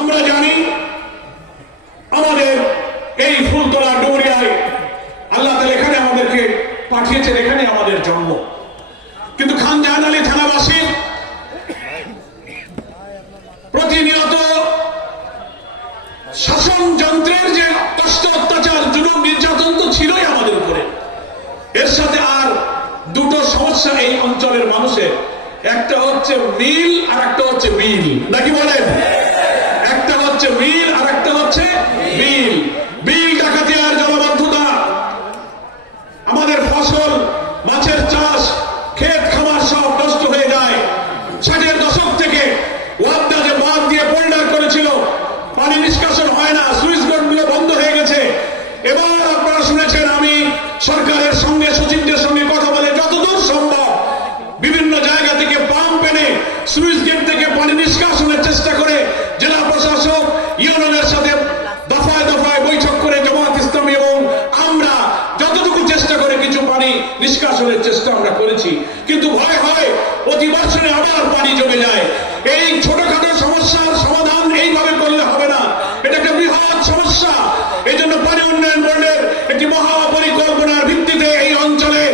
আমরা জানি আমাদের এই ফুলতলা ডুমুরিয়ায় আল্লাহ তাআলা এখানে আমাদেরকে পাঠিয়েছেন, এখানে আমাদের জন্ম। কিন্তু খান জাহান আলী থানাবাসী প্রতিনিয়ত শাসন যন্ত্রের যে কষ্ট, অত্যাচার, জুলুম, নির্যাতন তো ছিলই আমাদের উপরে। এর সাথে আর দুটো সমস্যা এই অঞ্চলের মানুষের, একটা হচ্ছে মিল আর একটা হচ্ছে বিল, নাকি বলেন? একটা হচ্ছে মিল আর একটা হচ্ছে বিল। বিল ডাকাতি আর জলাবদ্ধতা, আমাদের ফসল, মাছের চাষ, ক্ষেত খামার সব নষ্ট হয়ে যায়। 60-এর দশক থেকে ওয়াদা যে বাঁধ দিয়ে পোল্ডার করেছিল, পানি নিষ্কাশন হয় না, সুইচ বোর্ডগুলো বন্ধ হয়ে গেছে। এবার আপনারা শুনেছেন আমি সরকারের সঙ্গে, সচিবদের সঙ্গে কথা বলে যতদূর সম্ভব বিভিন্ন জায়গা থেকে পাম্প এনে সুইচ গেট থেকে পানি নিষ্কাশনের চেষ্টা করে জেলা প্রশাসক ইউনিয়নের সাথে দফায় দফায় বৈঠক করে জামাত ইসলামী এবং আমরা যতটুকু চেষ্টা করে কিছু পানি নিষ্কাশনের চেষ্টা আমরা করেছি। কিন্তু ভয় হয় প্রতি বছরে আবার পানি জমে যায়। এই ছোটখাটো সমস্যার সমাধান এইভাবে করলে হবে না, এটা একটা বৃহৎ সমস্যা। এই জন্য পানি উন্নয়ন বোর্ডের একটি মহাপরিকল্পনার ভিত্তিতে এই অঞ্চলে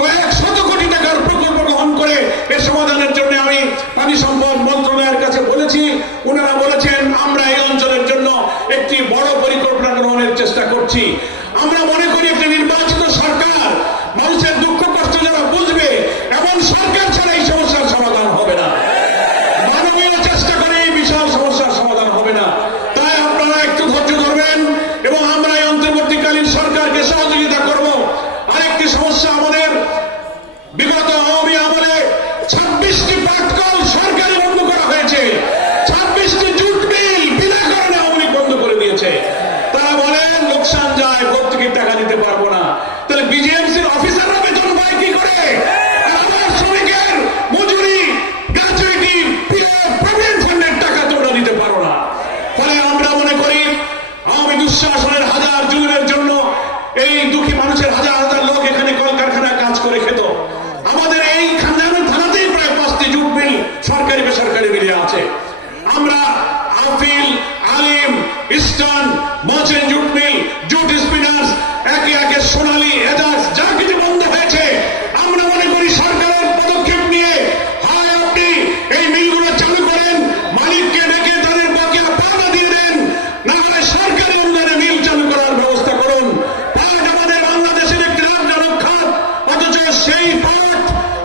কয়েক শত কোটি টাকার প্রকল্প গ্রহণ করে এর সমাধানের জন্য আমি পানি সম্পদ মন্ত্রণালয়ের কাছে বলেছি। ওনারা বলেছেন আমরা এই অঞ্চলের জন্য একটি বড় পরিকল্পনা গ্রহণের চেষ্টা করছি। আমরা মনে করি একটি নির্বাচিত সরকার মানুষের দুঃখ কষ্ট যারা বুঝবে, এমন সরকার ছাড়া এই সমস্যার সমাধান হবে না। মানবীয় চেষ্টা করে এই বিশাল সমস্যার সমাধান হবে না। তাই আপনারা একটু ধৈর্য ধরবেন এবং আমরা এই অন্তর্বর্তীকালীন সরকারকে সহযোগিতা করব। আরেকটি সমস্যা আমাদের, বিগত আওয়ামী আমলে 26টি পাটকল সরকারি বন্ধ করা হয়েছে, 26টি জুট মিল বিনা কারণে আওয়ামী লীগ বন্ধ করে দিয়েছে। তারা বলেন লোকসান যায়, ভর্তুকির টাকা দিতে পারবো না। তাহলে বিজিএমসির অফিসাররা বেতন পায় কি করে? আমার শ্রমিকের মজুরি, গ্র্যাচুইটি, প্রভিডেন্ট ফান্ডের টাকা তোমরা দিতে পারো না। ফলে আমরা মনে করি আওয়ামী দুঃশাসনের হাজার জুলুমের জন্য এই দুঃখী মানুষের হাজার হাজার লোক এখানে কলকারখানায় কাজ করে খেত। আমাদের এই খানজাহান থানাতেই প্রায় 5টি জুট মিল সরকারি বেসরকারি মিলে আছে। আমরা Afil, Alim, Eastern, merchant jute mill, jute spinners, একে একে সোনালী, এজাজ যা কিছু বন্ধ হয়েছে, আমরা মনে করি সরকারের পদক্ষেপ নিয়ে হয় আপনি এই মিলগুলো চালু করেন, মালিককে ডেকে তাদের বকেয়া পাওনা দিয়ে দেন, না হলে সরকারি অনুদানে মিল চালু করার ব্যবস্থা করুন। পাট আমাদের বাংলাদেশের একটি লাভজনক খাত, অথচ সেই পাট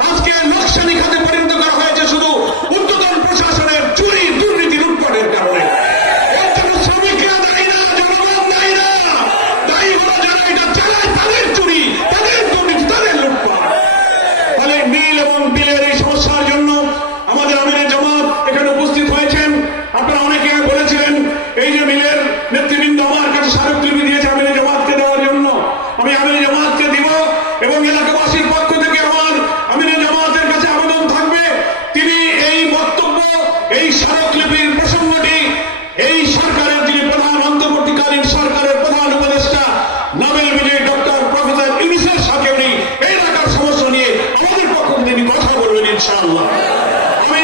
আজকে লোকসানি খাতে পরিণত করা হয়েছে শুধু উদ্বোধন প্রশাসনের চুরি, দুর্নীতি, লুটপাটের কারণে। এর জন্য শ্রমিকরা দায়ী না, জনগণ দায়ী না, দায়ী হলো যারা এটা চালায়, তাদের চুরি, তাদের দুর্নীতি, তাদের লুটপাট। ফলে মিল এবং বিলের এই সমস্যার জন্য আমাদের আমিরে জামাত এখানে উপস্থিত হয়েছেন। আপনারা অনেকে বলেছিলেন এই যে মিলের নেতৃবৃন্দ আমার কাছে স্মারকলিপি দিয়েছে আমিরে জামাতকে দেওয়ার জন্য, আমি আমিরে জামাতকে দিব এবং এলাকাবাসীর পক্ষ থেকে আমার আমিরে জামাতের কাছে আবেদন থাকবে তিনি এই বক্তব্য, এই স্মারকলিপির প্রসঙ্গটি এই সরকারের যিনি প্রধান, অন্তর্বর্তীকালীন সরকারের প্রধান উপদেষ্টা নোবেল বিজয়ী ডক্টর প্রফেসর ইউনূসের সাথে উনি এই এলাকার সমস্যা নিয়ে আমাদের পক্ষ থেকে তিনি কথা বলবেন ইনশাআল্লাহ। আমি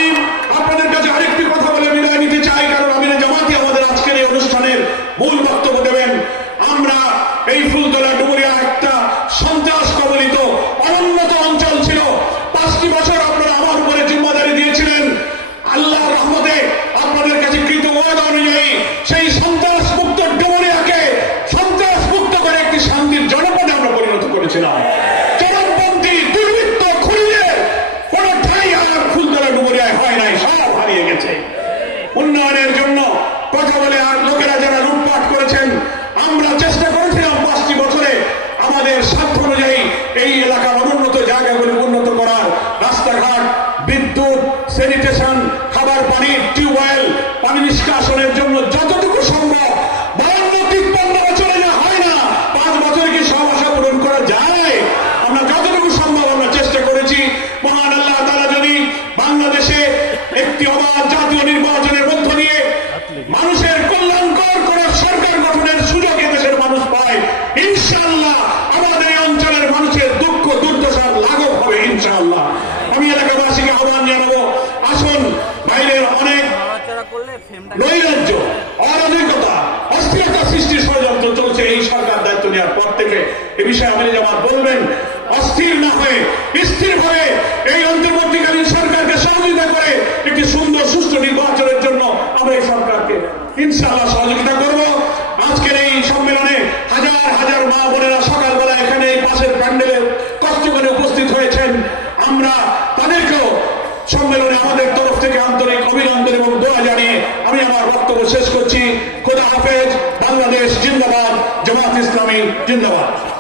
আপনাদের কাছে আরেকটি কথা বলে বিদায় নিতে চাই, কারণ আমিরে জামাতই আমাদের আজকের এই অনুষ্ঠানের মূল বক্তব্য দেবেন। আমরা এই ফুলতলা ডুমুরিয়া একটা সন্ত্রাস কবলিত অনুন্নত অঞ্চল ছিল। 5টি বছর আপনারা আমার উপরে জিম্মাদারি দিয়েছিলেন। আল্লাহর রহমতে আপনাদের কাছে কৃত ওয়াদা অনুযায়ী সেই সন্ত্রাস মুক্ত ডুমুরিয়াকে সন্ত্রাস মুক্ত করে একটি শান্তির জনপদে আমরা পরিণত করেছিলাম। চরমপন্থী, দুর্বৃত্ত, খুনিদের কোন ঠাঁই আর ফুলতলা ডুমুরিয়ায় হয় নাই, সব হারিয়ে গেছে। উন্নয়নের জন্য কথা বলে আর লোকেরা যারা লুটপাট করেছেন, আমরা চেষ্টা করেছিলাম 5টি বছরে আমাদের স্বার্থ অনুযায়ী এই এলাকার অনুন্নত জায়গাগুলি উন্নত করার, রাস্তাঘাট, বিদ্যুৎ, স্যানিটেশন, খাবার পানি, টিউবওয়েল, পানি নিষ্কাশনের জন্য যতটুকু সম্ভব। 52-53 বছরে যা হয় না, 5 বছরে কি সব আশা পূরণ করা যায়? আমরা যতটুকু সম্ভব আমরা চেষ্টা করেছি। মহান আল্লাহ তাআলা যদি বাংলাদেশে একটি অবাধ জাতীয় নির্বাচনের মধ্য দিয়ে মানুষের কল্যাণকর কোন সরকার গঠনের সুযোগ এদেশের মানুষ পায়, ইনশাআল্লাহ আমাদের এই অঞ্চলের মানুষের দুঃখ দুর্দশার লাঘব হবে ইনশাআল্লাহ। আমি এলাকাবাসীকে আহ্বান জানাবো, আসুন বাইরের অনেক নৈরাজ্য এ বিষয়ে আমির জামাত বলবেন। অস্থির না হয়ে স্থিরভাবে এই অন্তর্বর্তীকালীন সরকারকে সহযোগিতা করে একটি সুন্দর সুষ্ঠু নির্বাচনের জন্য আমরা এই সরকারকে ইনশাআল্লাহ সহযোগিতা করব। আজকের এই সম্মেলনে হাজার হাজার মা বোনেরা সকালবেলা এখানে এই পাশের প্যান্ডেলে কষ্ট করে উপস্থিত হয়েছেন। আমরা তাদেরকেও সম্মেলনে আমাদের তরফ থেকে আন্তরিক অভিনন্দন এবং দোয়া জানিয়ে আমি আমার বক্তব্য শেষ করছি। খোদা হাফেজ। বাংলাদেশ জিন্দাবাদ। জামাত ইসলামী জিন্দাবাদ।